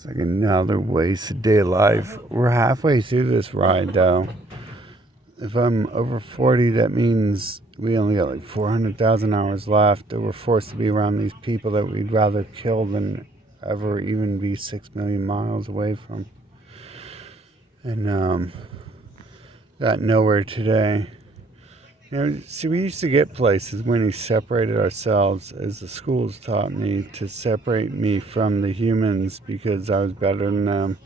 It's like another wasted day of life. We're halfway through this ride, though. If I'm over 40, that means we only got like 400,000 hours left. That we're forced to be around these people that we'd rather kill than ever even be 6 million miles away from. And got nowhere today. See, we used to get places when we separated ourselves, as the schools taught me, to separate me from the humans because I was better than them.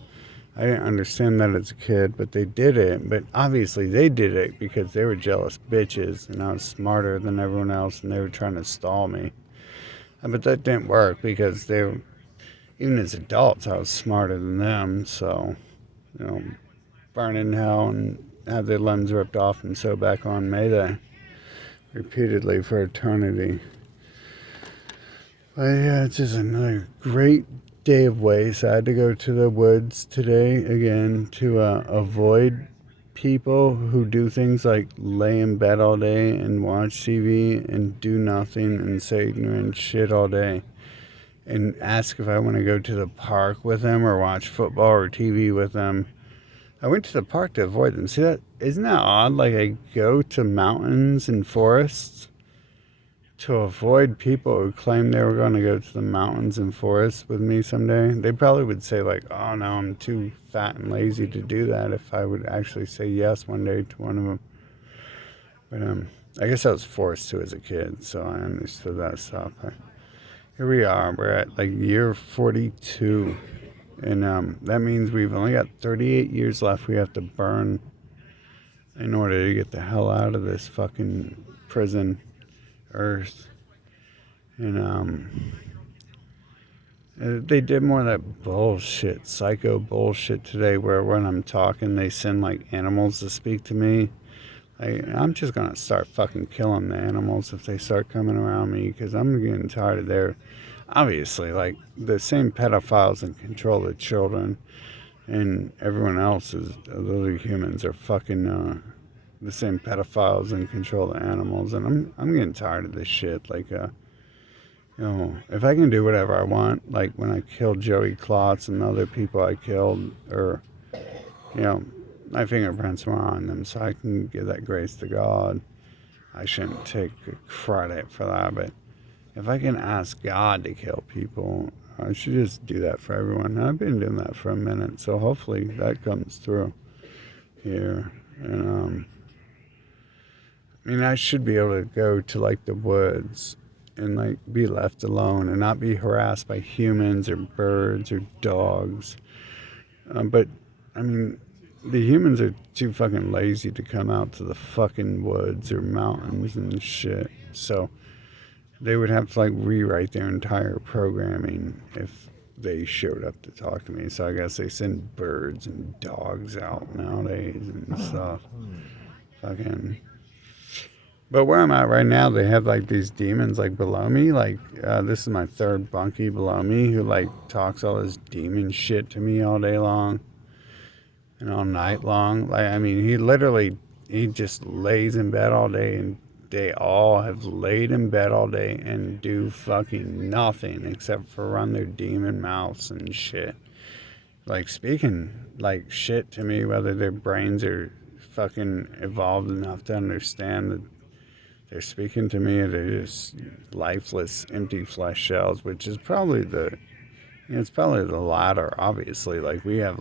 I didn't understand that as a kid, but they did it. But obviously they did it because they were jealous bitches and I was smarter than everyone else and they were trying to stall me. But that didn't work because they were, even as adults, I was smarter than them. So, you know, burn in hell and have their limbs ripped off and sew back on may they repeatedly for eternity. But yeah, it's just another great day of waste. I had to go to the woods today again to avoid people who do things like lay in bed all day and watch TV and do nothing and say ignorant shit all day and ask if I want to go to the park with them or watch football or TV with them. I went to the park to avoid them. See that? Isn't that odd? Like I go to mountains and forests to avoid people who claim they were going to go to the mountains and forests with me someday. They probably would say like, oh no, I'm too fat and lazy to do that if I would actually say yes one day to one of them. But I guess I was forced to as a kid, so I understood that stuff. Here we are. We're at like year 42. And that means we've only got 38 years left we have to burn in order to get the hell out of this fucking prison Earth. And they did more of that bullshit, psycho bullshit today where when I'm talking, they send like animals to speak to me. I'm just going to start fucking killing the animals if they start coming around me because I'm getting tired of their... Obviously, like, the same pedophiles in control of children and everyone else is... The humans are fucking... the same pedophiles in control of animals. And I'm getting tired of this shit. Like, if I can do whatever I want, like when I killed Joey Klotz and other people I killed, or, my fingerprints were on them, so I can give that grace to God. I shouldn't take credit for that, but if I can ask God to kill people, I should just do that for everyone. I've been doing that for a minute, so hopefully that comes through here. And, I should be able to go to, like, the woods and, like, be left alone and not be harassed by humans or birds or dogs. But the humans are too fucking lazy to come out to the fucking woods or mountains and shit. So they would have to like rewrite their entire programming if they showed up to talk to me. So I guess they send birds and dogs out nowadays and stuff. Fucking. But where I'm at right now, they have like these demons like below me. Like this is my third bunkie below me who like talks all this demon shit to me all day long. And all night long. He just lays in bed all day, and they all have laid in bed all day and do fucking nothing except for run their demon mouths and shit. Like speaking like shit to me, whether their brains are fucking evolved enough to understand that they're speaking to me or they're just lifeless, empty flesh shells, which is probably it's probably the latter, obviously. Like we have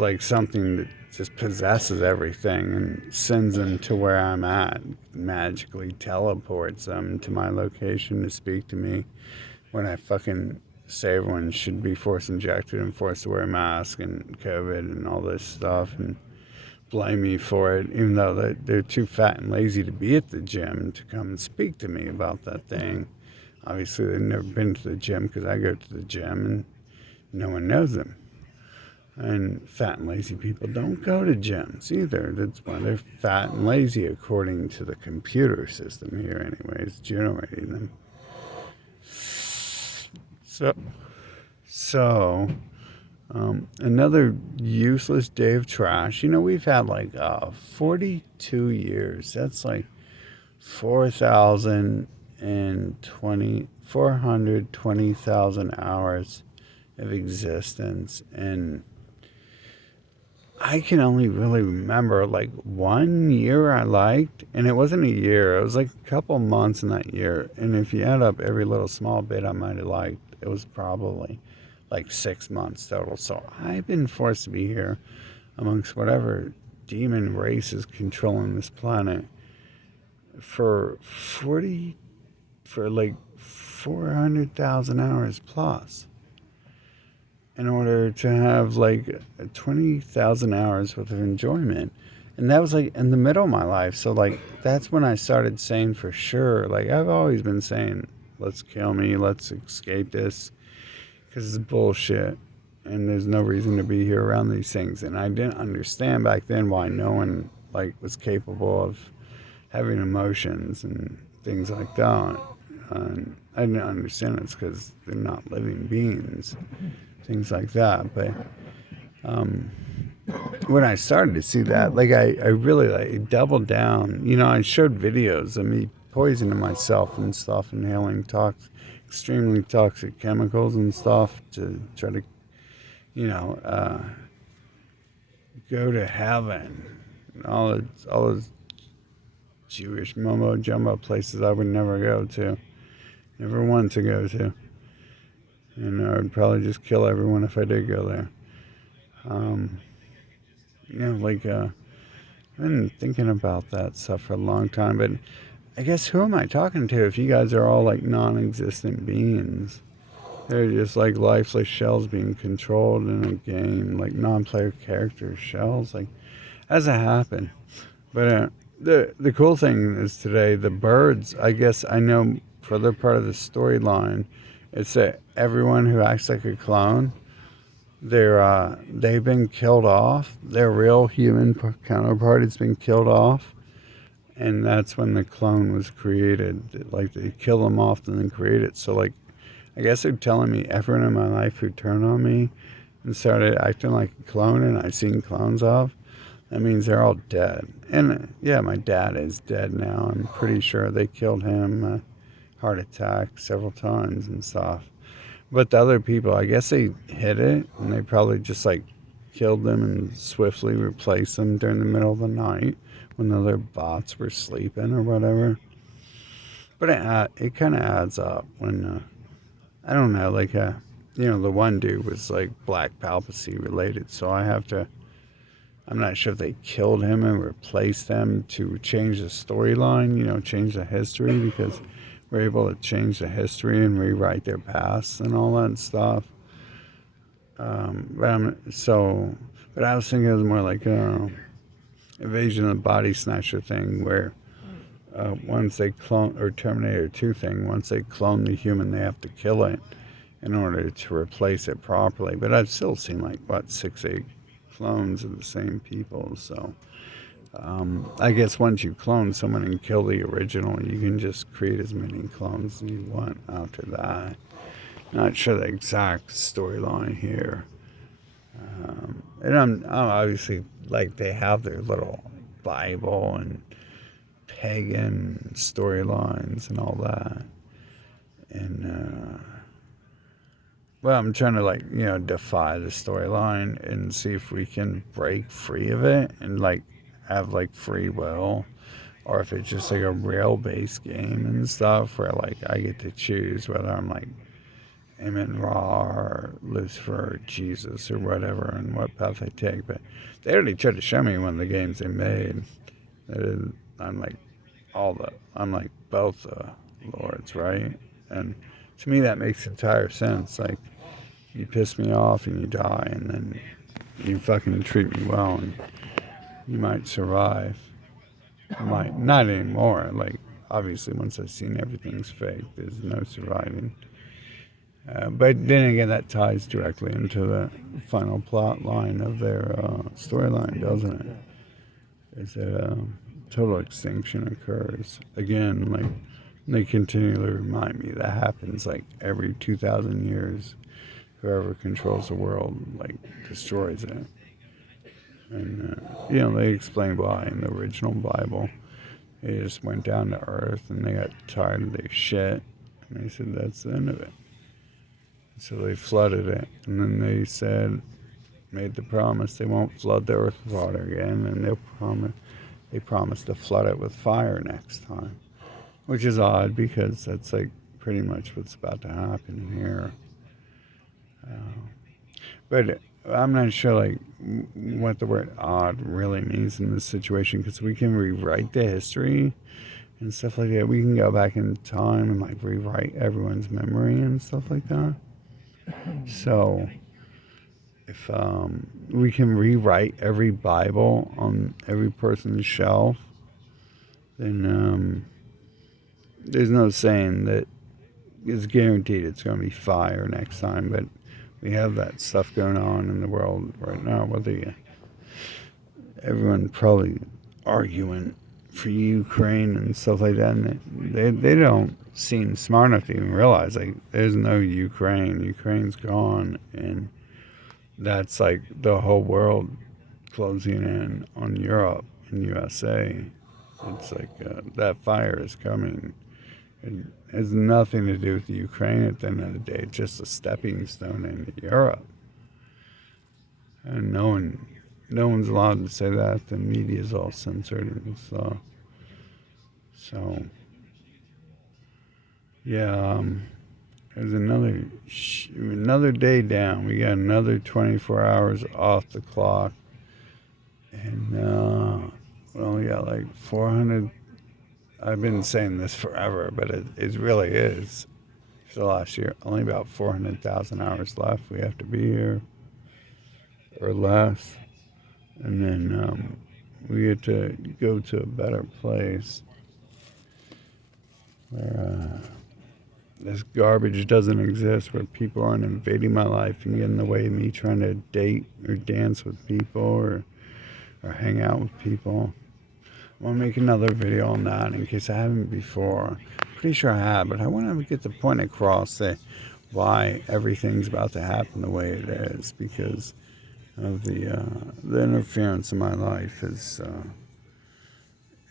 like something that just possesses everything and sends them to where I'm at, magically teleports them to my location to speak to me when I fucking say everyone should be force injected and forced to wear a mask and COVID and all this stuff and blame me for it, even though they're too fat and lazy to be at the gym to come and speak to me about that thing. Obviously, they've never been to the gym because I go to the gym and no one knows them. And fat and lazy people don't go to gyms either. That's why they're fat and lazy, according to the computer system here, anyways, generating them. So, another useless day of trash. We've had like 42 years. That's like 420,000 hours of existence. And I can only really remember like 1 year I liked, and it wasn't a year, it was like a couple months in that year. And if you add up every little small bit I might have liked, it was probably like 6 months total. So I've been forced to be here amongst whatever demon race is controlling this planet for like 400,000 hours plus, in order to have like 20,000 hours worth of enjoyment. And that was like in the middle of my life. So like that's when I started saying for sure, like I've always been saying, let's kill me, let's escape this, because it's bullshit and there's no reason to be here around these things. And I didn't understand back then why no one like was capable of having emotions and things like that. And I didn't understand it's because they're not living beings, things like that. But when I started to see that, like I really like doubled down. You know, I showed videos of me poisoning myself and stuff, inhaling extremely toxic chemicals and stuff to try to, you know, go to heaven. And all those Jewish mumbo jumbo places I would never go to, never want to go to. And I would probably just kill everyone if I did go there. You know, like, I've been thinking about that stuff for a long time, but I guess who am I talking to if you guys are all like non-existent beings? They're just like lifeless shells being controlled in a game, like non-player character shells. Like, how does that happen? But the cool thing is today, the birds, I guess I know for their part of the storyline, it's that everyone who acts like a clone, they've been killed off. Their real human counterpart has been killed off, and that's when the clone was created. Like they kill them off and then create it. So like, I guess they're telling me everyone in my life who turned on me and started acting like a clone, and I've seen clones of, that means they're all dead. And yeah, my dad is dead now. I'm pretty sure they killed him, heart attack several times and stuff. But the other people, I guess they hid it, and they probably just like killed them and swiftly replaced them during the middle of the night when the other bots were sleeping or whatever. But it kind of adds up when, I don't know, like, you know, the one dude was like Black Palpacy related, so I'm not sure if they killed him and replaced them to change the storyline, you know, change the history, because we're able to change the history and rewrite their past and all that stuff. But I was thinking it was more like Invasion of the Body Snatcher thing, where once they clone, or Terminator 2 thing, once they clone the human, they have to kill it in order to replace it properly. But I've still seen like, what, 6-8 clones of the same people. So I guess once you clone someone and kill the original, you can just create as many clones as you want after that. Not sure the exact storyline here. And I'm obviously, like, they have their little Bible and pagan storylines and all that. And, well, I'm trying to, like, you know, defy the storyline and see if we can break free of it and, like, have, like, free will. Or if it's just, like, a rail-based game and stuff where, like, I get to choose whether I'm, like, Amen Ra or Lucifer or Jesus or whatever, and what path I take. But they already tried to show me one of the games they made. I'm like both lords, right? And to me that makes entire sense. Like, you piss me off and you die, and then you fucking treat me well, and you might survive. You might not anymore. Like, obviously once I've seen everything's fake, there's no surviving. But then again, that ties directly into the final plot line of their storyline, doesn't it? Is that total extinction occurs. Again, like, they continually remind me that happens like every 2,000 years. Whoever controls the world, like, destroys it. And, you know, they explain why in the original Bible. They just went down to earth and they got tired of their shit. And they said that's the end of it. So they flooded it, and then they said, made the promise they won't flood the earth with water again, and they promised to flood it with fire next time, which is odd because that's like pretty much what's about to happen here. But I'm not sure like what the word odd really means in this situation because we can rewrite the history and stuff like that. We can go back in time and like rewrite everyone's memory and stuff like that. So if we can rewrite every Bible on every person's shelf, then there's no saying that it's guaranteed it's going to be fire next time. But we have that stuff going on in the world right now. Everyone probably arguing for Ukraine and stuff like that, and they don't seem smart enough to even realize like there's no Ukraine. Ukraine's gone, and that's like the whole world closing in on Europe and USA. It's like that fire is coming. It has nothing to do with Ukraine at the end of the day. It's just a stepping stone into Europe. And no one's allowed to say that. The media's all censored and stuff. So, yeah, there's another day down. We got another 24 hours off the clock. And we only got like 400. I've been saying this forever, but it really is. So last year, only about 400,000 hours left. We have to be here or less. And then we get to go to a better place where this garbage doesn't exist, where people aren't invading my life and getting in the way of me trying to date or dance with people or hang out with people. I want to make another video on that in case I haven't before. Pretty sure I have, but I want to get the point across that why everything's about to happen the way it is because of the interference in my life. Is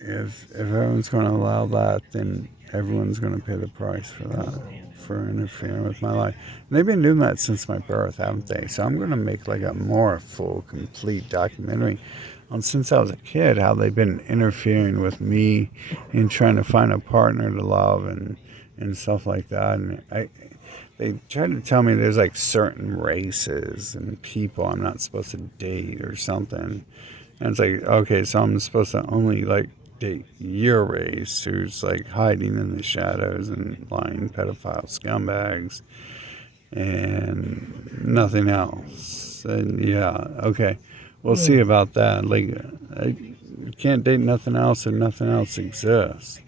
if everyone's going to allow that, then everyone's going to pay the price for that, for interfering with my life. And they've been doing that since my birth, haven't they? So I'm going to make like a more full, complete documentary on since I was a kid, how they've been interfering with me and trying to find a partner to love and stuff like that. And they tried to tell me there's like certain races and people I'm not supposed to date or something. And it's like, okay, so I'm supposed to only like date your race who's like hiding in the shadows and lying pedophile scumbags and nothing else. And yeah, okay. We'll see about that. Like, you can't date nothing else and nothing else exists.